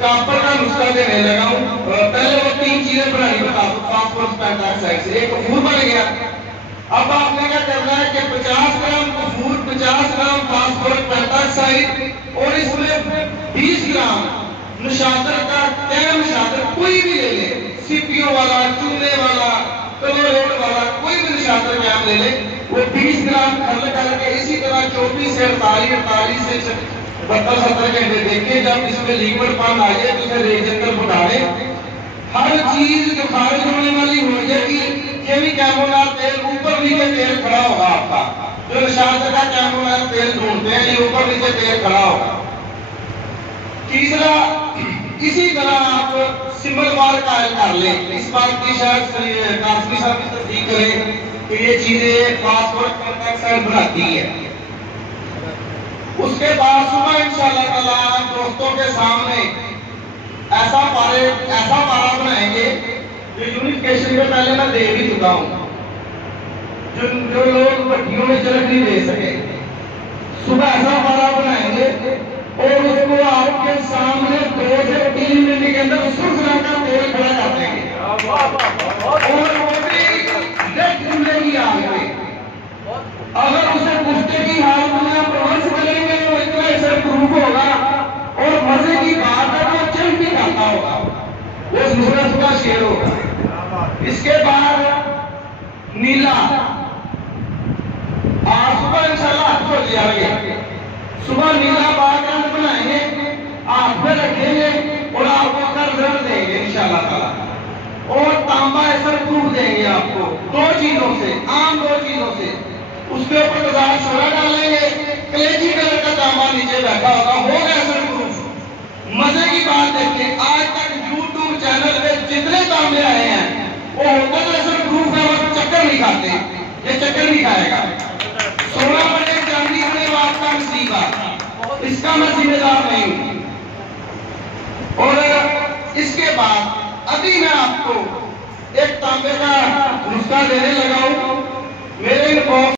Copper کا نسخہ دینے لگا ہوں. پہلے وہ 3 چیزیں بنانی بتا دو فاسفورس پینٹاکسائڈ سے. ایک کفور بن گیا. اب آپ نے کیا کرنا ہے کہ 50 گرام کفور، 50 گرام فاسفورس پینٹاکسائڈ اور اس میں 20 گرام نشادر کا کیم نشادر کوئی بھی لے لے، سی پی او والا، چونے والا، کلوریٹ والا، کوئی بھی نشادر کیم لے لے. وہ 20 گرام کھل کر کے اسی طرح 24 سے 48، 48 سے 72، 70 گھنٹے دیکھیں. جب اس میں لیکوڈ پان آ جائے تو اسے ریجنٹر پکاڑے. ہر چیز جو خارج ہونے والی ہو جائے گی. کیمی کیمونال تیل اوپر نیچے تیل کھڑا ہوگا آپ کا. جو نشادر کا کیمونال تیل ڈھونڈتے ہیں یہ اوپر نیچے تیل کھڑا ہوگا. تیسرا، اسی طرح آپ سمبل بار قائل کر لیں. اس بات کی شاید قاسمی صاحب کی تصدیق کریں کہ یہ چیزیں فاسفورس پینٹاکسائڈ بناتی ہے. اس کے بعد صبح انشاءاللہ تعالیٰ دوستوں کے سامنے ایسا پارا بنائیں گے جو یونیفیکیشن کے پہلے میں دے بھی چکا ہوں. جو لوگ بھٹیوں میں چرک نہیں دے سکے، صبح ایسا پارا بنائیں گے اور اس کو آپ کے سامنے 2 سے 3 منٹ کے اندر سرخ رنگ کا تیل کھڑا کر دیں گے اور وہ بھی ڈیٹ زندگی آگ میں. اگر اسے کشتے کی حالت میں پرورش کریں گے تو اتنا اسے پروف ہوگا. اور مزے کی بات ہے وہ چل بھی کھاتا ہوگا، وہ مصرف کا شیر ہوگا. اس کے بعد نیلا، آپ صبح انشاءاللہ ہاتھ دھو لیا گے. صبح نیلا باغ بنائیں گے، آپ پہ رکھیں گے اور آپ کو کر دیں گے انشاءاللہ تعالیٰ. اور تانبا ایسا پروف دیں گے آپ کو 2 چیزوں سے، عام 2 چیزوں سے. اس کے اوپر گزار چھوڑا ڈالیں گے، کلیجی کلر کا تانبا نیچے بیٹھا ہوگا ایسا پروف. مزے کی بات دیکھیں، آج تک یوٹیوب چینل پہ جتنے تانبے آئے ہیں وہ ہوتا تو ایسا پروف ہے، وہ چکر نہیں کھاتے. یہ چکر نہیں کھائے گا. 16 بڑے چاندی بڑے بات کا مصیبہ، اس کا میں ذمہ دار نہیں ہوں. اور اس کے بعد ابھی میں آپ کو ایک تانبے کا نسخہ دینے لگا ہوں. میرے